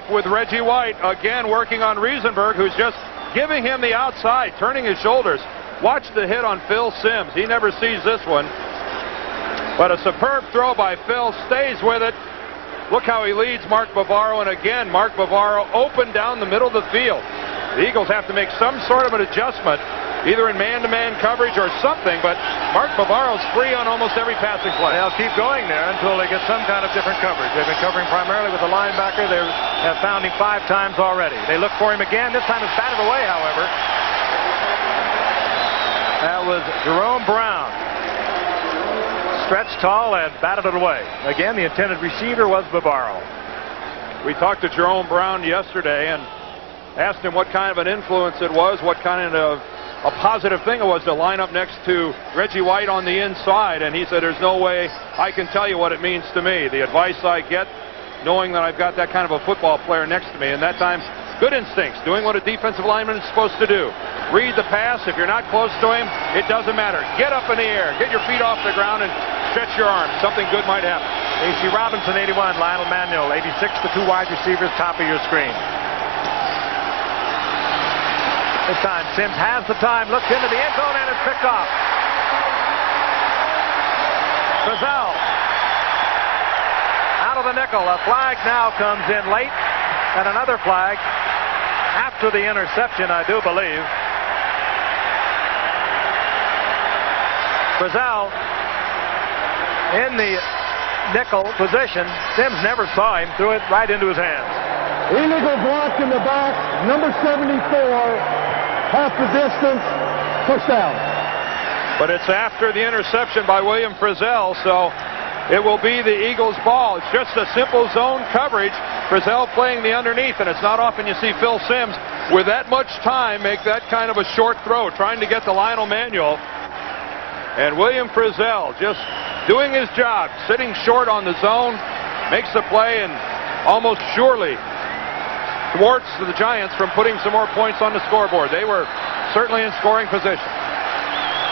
off with Reggie White again working on Riesenberg, who's just giving him the outside, turning his shoulders. Watch the hit on Phil Simms. He never sees this one. But a superb throw by Phil, stays with it. Look how he leads Mark Bavaro, and again, Mark Bavaro open down the middle of the field. The Eagles have to make some sort of an adjustment, either in man-to-man coverage or something, but Mark Bavaro's free on almost every passing play. They'll keep going there until they get some kind of different coverage. They've been covering primarily with the linebacker. They have found him 5 times already. They look for him again. This time it's batted away, however. That was Jerome Brown. Stretched tall and batted it away. Again, the intended receiver was Bavaro. We talked to Jerome Brown yesterday and asked him what kind of an influence it was, what kind of a positive thing it was to line up next to Reggie White on the inside, and he said there's no way I can tell you what it means to me. The advice I get knowing that I've got that kind of a football player next to me, and that time good instincts, doing what a defensive lineman is supposed to do. Read the pass. If you're not close to him, it doesn't matter. Get up in the air, get your feet off the ground, and stretch your arms. Something good might happen. A.C. Robinson, 81. Lionel Manuel, 86. The 2 wide receivers, top of your screen. This time, Simms has the time, looks into the end zone, and it's picked off. Frizzell out of the nickel. A flag now comes in late, and another flag after the interception, I do believe. Frizzell in the nickel position. Simms never saw him, threw it right into his hands. Illegal block in the back, number 74, half the distance, push down. But it's after the interception by William Frizzell, so it will be the Eagles' ball. It's just a simple zone coverage. Frizzell playing the underneath, and it's not often you see Phil Simms with that much time make that kind of a short throw, trying to get to Lionel Manuel. And William Frizzell just doing his job, sitting short on the zone, makes the play, and almost surely thwarts the Giants from putting some more points on the scoreboard. They were certainly in scoring position.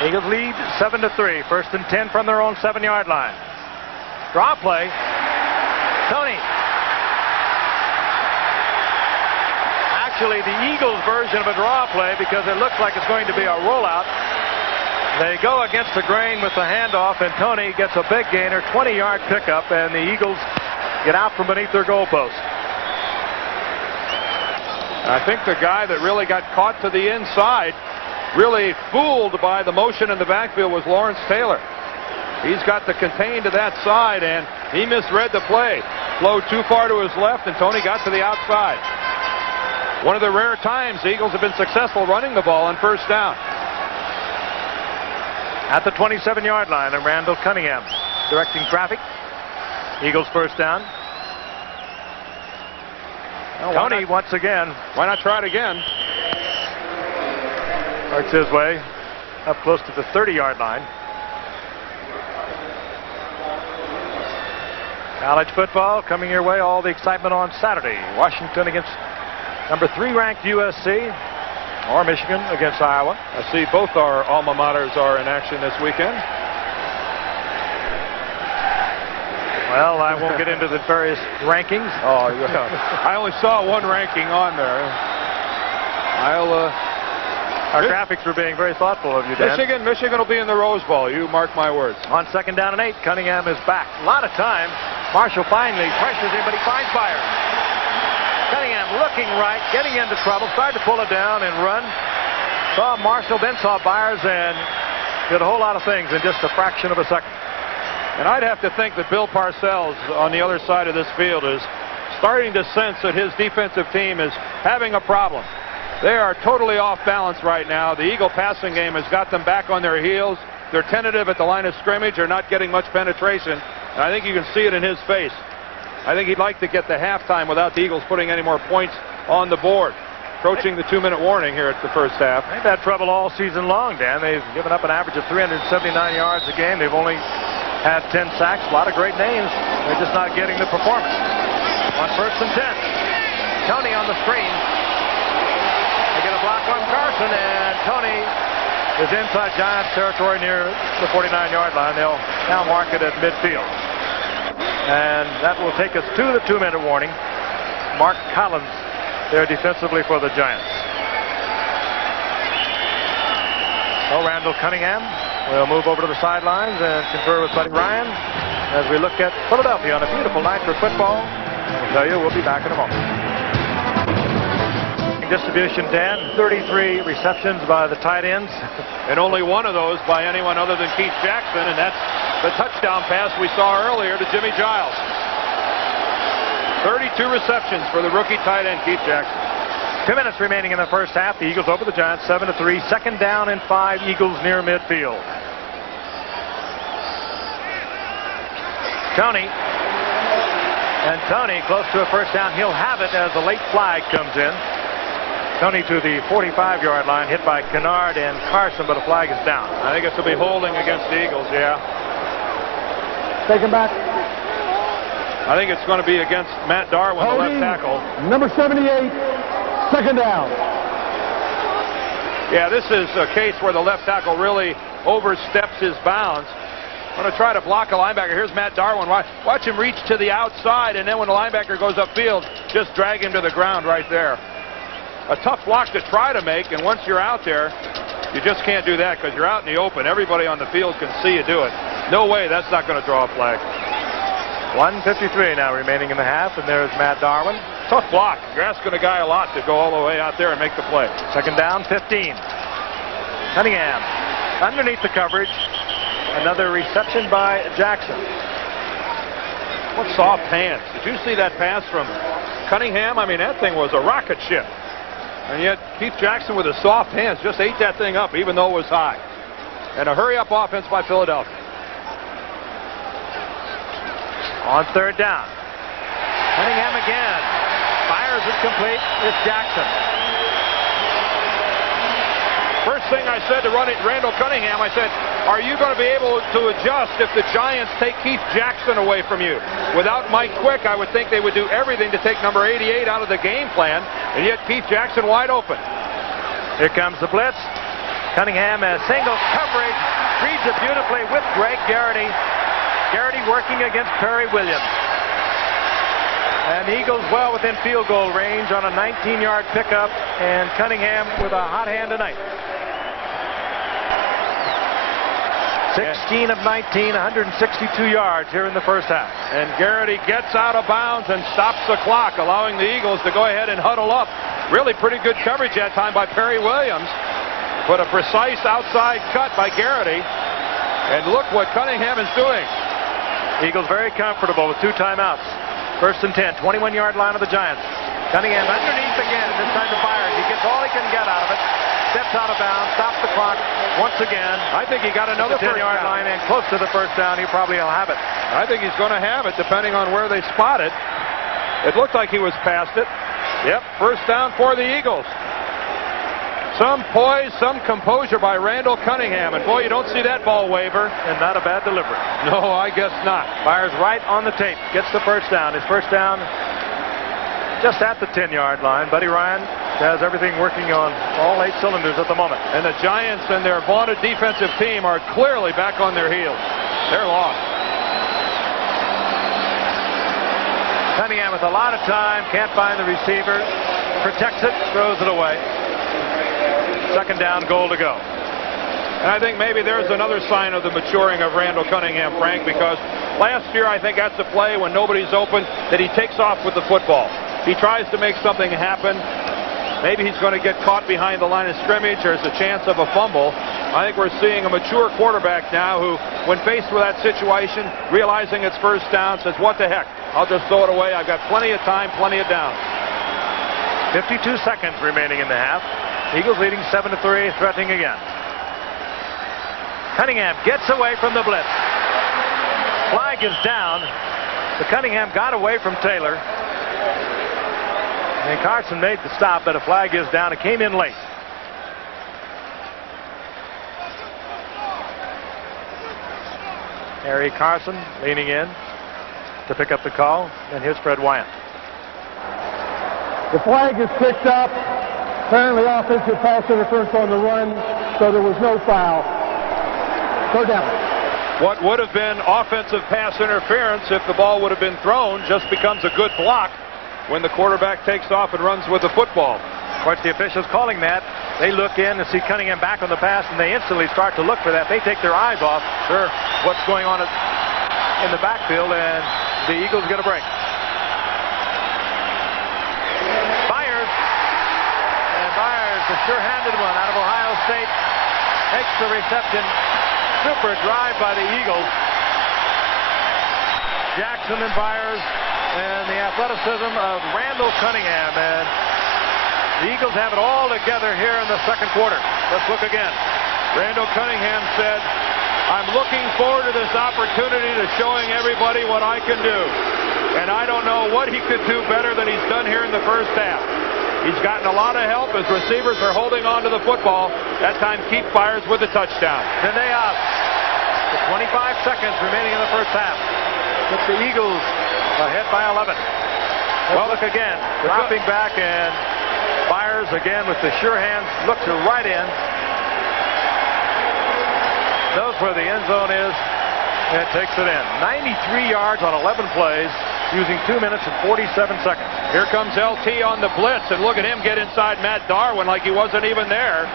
Eagles lead 7-3. 1st and 10 from their own 7-yard line. Draw play. Tony. Actually, the Eagles version of a draw play, because it looks like it's going to be a rollout. They go against the grain with the handoff, and Tony gets a big gainer, 20-yard pickup, and the Eagles get out from beneath their goalpost. I think the guy that really got caught to the inside, really fooled by the motion in the backfield, was Lawrence Taylor. He's got to contain to that side, and he misread the play. Flowed too far to his left, and Tony got to the outside. One of the rare times the Eagles have been successful running the ball on 1st down. At the 27-yard line, and Randall Cunningham directing traffic. Eagles 1st down. Well, Tony once again. Why not try it again? Works his way up close to the 30-yard line. College football coming your way. All the excitement on Saturday. Washington against number 3 ranked USC, or Michigan against Iowa. I see both our alma maters are in action this weekend. Well, I won't get into the various rankings. Oh, yeah. I only saw one ranking on there. Our graphics were being very thoughtful of you, Dan. Michigan will be in the Rose Bowl. You mark my words. On 2nd down and 8, Cunningham is back. A lot of time. Marshall finally pressures him, but he finds Byers. Cunningham looking right, getting into trouble, tried to pull it down and run. Saw Marshall, then saw Byers, and did a whole lot of things in just a fraction of a second. And I'd have to think that Bill Parcells on the other side of this field is starting to sense that his defensive team is having a problem. They are totally off balance right now. The Eagle passing game has got them back on their heels. They're tentative at the line of scrimmage. They're not getting much penetration. And I think you can see it in his face. I think he'd like to get to halftime without the Eagles putting any more points on the board. Approaching the 2-minute warning here at the 1st half. They've had trouble all season long, Dan. They've given up an average of 379 yards a game. They've only had 10 sacks. A lot of great names. They're just not getting the performance. On 1st and 10. Tony on the screen. They get a block on Carson, and Tony is inside Giants territory near the 49-yard line. They'll now mark it at midfield. And that will take us to the 2-minute warning. Mark Collins there defensively for the Giants. So Randall Cunningham will move over to the sidelines and confer with Buddy Ryan as we look at Philadelphia on a beautiful night for football. I'll tell you, we'll be back in a moment. Distribution, Dan, 33 receptions by the tight ends. And only one of those by anyone other than Keith Jackson, and that's the touchdown pass we saw earlier to Jimmy Giles. 32 receptions for the rookie tight end, Keith Jackson. 2 minutes remaining in the first half. The Eagles over the Giants 7-3. Second down and 5. Eagles near midfield. Tony. And Tony close to a first down. He'll have it as a late flag comes in. Tony to the 45-yard line, hit by Kennard and Carson, but a flag is down. I think it's to be holding against the Eagles, yeah. Take him back. I think it's going to be against Matt Darwin, the left tackle. Number 78, second down. Yeah, this is a case where the left tackle really oversteps his bounds. I'm going to try to block a linebacker. Here's Matt Darwin. Watch him reach to the outside, and then when the linebacker goes upfield, just drag him to the ground right there. A tough block to try to make, and once you're out there, you just can't do that because you're out in the open. Everybody on the field can see you do it. No way that's not going to draw a flag. 1:53 now remaining in the half, and there's Matt Darwin. Tough block. You're asking a guy a lot to go all the way out there and make the play. Second down, 15. Cunningham underneath the coverage. Another reception by Jackson. What soft hands. Did you see that pass from Cunningham? I mean, that thing was a rocket ship. And yet Keith Jackson with his soft hands just ate that thing up even though it was high. And a hurry-up offense by Philadelphia. On third down. Cunningham again. Fires it complete. It's Jackson. First thing I said to Randall Cunningham, I said, are you going to be able to adjust if the Giants take Keith Jackson away from you? Without Mike Quick, I would think they would do everything to take number 88 out of the game plan, and yet Keith Jackson wide open. Here comes the blitz. Cunningham has single coverage. Reads it beautifully with Greg Garrity. Garrity working against Perry Williams. And the Eagles well within field goal range on a 19-yard pickup, and Cunningham with a hot hand tonight. 16 of 19, 162 yards here in the first half. And Garrity gets out of bounds and stops the clock, allowing the Eagles to go ahead and huddle up. Really pretty good coverage that time by Perry Williams. But a precise outside cut by Garrity. And look what Cunningham is doing. Eagles very comfortable with 2 timeouts. First and 10, 21-yard line of the Giants. Cunningham underneath again, this time to Byers. He gets all he can get out of it. Steps out of bounds, stops the clock once again. I think he got another 10-yard line and close to the first down. He probably will have it. I think he's going to have it depending on where they spot it. It looked like he was past it. Yep, first down for the Eagles. Some poise, some composure by Randall Cunningham. And boy, you don't see that ball waver. And not a bad delivery. No, I guess not. Fires right on the tape. Gets the first down. His first down just at the 10-yard line. Buddy Ryan has everything working on all 8 cylinders at the moment. And the Giants and their vaunted defensive team are clearly back on their heels. They're lost. Cunningham with a lot of time. Can't find the receiver. Protects it. Throws it away. Second down, goal to go. And I think maybe there's another sign of the maturing of Randall Cunningham, Frank, because last year I think that's the play when nobody's open that he takes off with the football. He tries to make something happen. Maybe he's going to get caught behind the line of scrimmage. There's a chance of a fumble. I think we're seeing a mature quarterback now who, when faced with that situation, realizing it's first down, says, what the heck? I'll just throw it away. I've got plenty of time, plenty of downs. 52 seconds remaining in the half. Eagles leading 7-3, threatening again. Cunningham gets away from the blitz. Flag is down. But Cunningham got away from Taylor. And Carson made the stop, but a flag is down. It came in late. Harry Carson leaning in to pick up the call. And here's Fred Wyant. The flag is picked up. Apparently offensive pass interference on the run, so there was no foul. Go down. What would have been offensive pass interference if the ball would have been thrown just becomes a good block. when the quarterback takes off and runs with the football. Of course, the officials calling that, they look in and see Cunningham back on the pass, and they instantly start to look for that. They take their eyes off what's going on in the backfield, and the Eagles get a break. Byers, the sure-handed one out of Ohio State, takes the reception. Super drive by the Eagles. Jackson and Byers, and the athleticism of Randall Cunningham, and the Eagles have it all together here in the second quarter. Let's look again. Randall Cunningham said, "I'm looking forward to this opportunity to showing everybody what I can do. And I don't know what he could do better than he's done here in the first half. He's gotten a lot of help as receivers are holding on to the football. That time, Keith Byers with a touchdown." Today up. 25 seconds remaining in the first half. With the Eagles ahead by 11. Let's look again. Dropping back, and Byers again with the sure hands. Looks right in. Knows where the end zone is, and takes it in. 93 yards on 11 plays, using 2 minutes and 47 seconds. Here comes LT on the blitz, and look at him get inside Matt Darwin like he wasn't even there.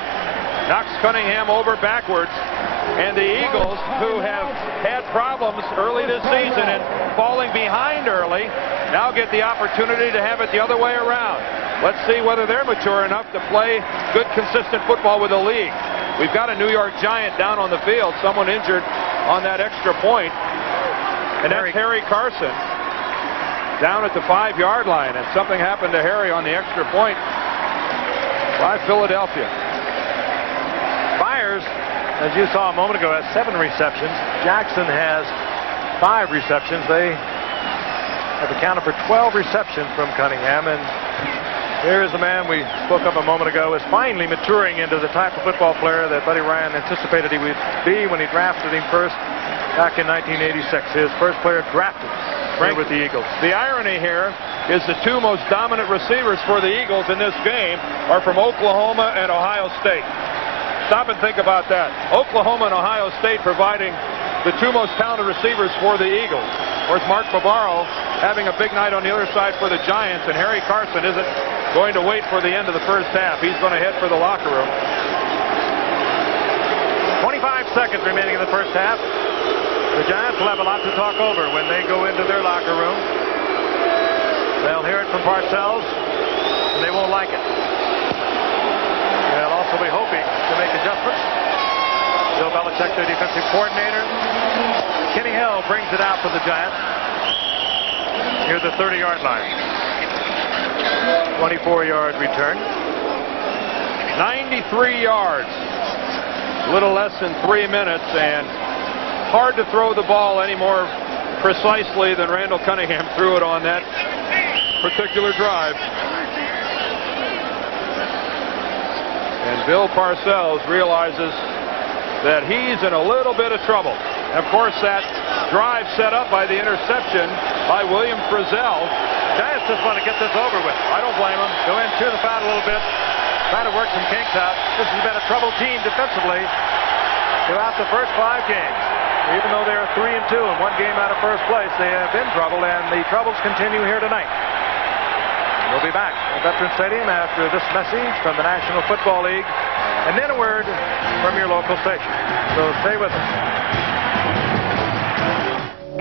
Knocks Cunningham over backwards. And the Eagles, who have had problems early this season and falling behind early, now get the opportunity to have it the other way around. Let's see whether they're mature enough to play good, consistent football with the league. We've got a New York Giant down on the field, someone injured on that extra point, and that's Harry Carson down at the 5-yard line, and something happened to Harry on the extra point by Philadelphia. Byers, as you saw a moment ago, has 7 receptions. Jackson has 5 receptions. They have accounted for 12 receptions from Cunningham, and here is the man we spoke of a moment ago, is finally maturing into the type of football player that Buddy Ryan anticipated he would be when he drafted him first back in 1986. His first player drafted with the Eagles. The irony here is the 2 most dominant receivers for the Eagles in this game are from Oklahoma and Ohio State. Stop and think about that. Oklahoma and Ohio State providing the 2 most talented receivers for the Eagles. Of course, Mark Bavaro having a big night on the other side for the Giants, and Harry Carson isn't going to wait for the end of the first half. He's going to head for the locker room. 25 seconds remaining in the first half. The Giants will have a lot to talk over when they go into their locker room. They'll hear it from Parcells, and they won't like it. They'll also be hoping to make adjustments. Bill Belichick, their defensive coordinator. Kenny Hill brings it out for the Giants. Near the 30-yard line. 24-yard return. 93 yards. Little less than 3 minutes, and hard to throw the ball any more precisely than Randall Cunningham threw it on that particular drive. And Bill Parcells realizes that he's in a little bit of trouble. And of course, that drive set up by the interception by William Frizzell. Giants just want to get this over with. I don't blame him. Go in, cheer the crowd a little bit, try to work some kinks out. This has been a troubled team defensively throughout the first 5 games. Even though they're 3-2 and 1 game out of first place, they have been troubled, and the troubles continue here tonight. We'll be back at Veterans Stadium after this message from the National Football League, and then a word from your local station. So stay with us.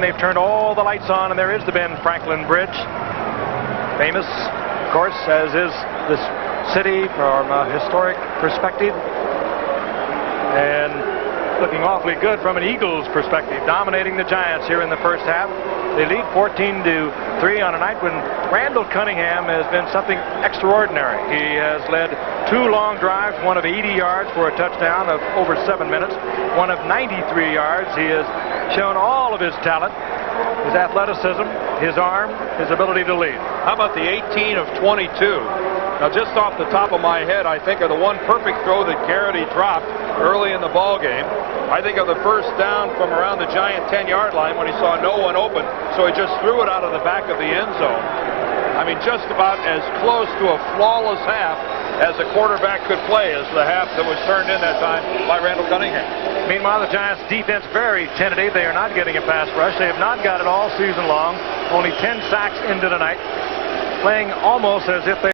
They've turned all the lights on, and there is the Ben Franklin Bridge. Famous, of course, as is this city from a historic perspective. And looking awfully good from an Eagles perspective, dominating the Giants here in the first half. They lead 14-3 on a night when Randall Cunningham has been something extraordinary. He has led 2 long drives, one of 80 yards for a touchdown of over 7 minutes, one of 93 yards. He has shown all of his talent, his athleticism, his arm, his ability to lead. How about the 18 of 22? Now, just off the top of my head, I think of the one perfect throw that Garrity dropped early in the ball game. I think of the first down from around the Giant 10-yard line when he saw no one open, so he just threw it out of the back of the end zone. I mean, just about as close to a flawless half as a quarterback could play as the half that was turned in that time by Randall Cunningham. Meanwhile, the Giants' defense very tentative. They are not getting a pass rush. They have not got it all season long. Only 10 sacks into tonight. playing almost as if they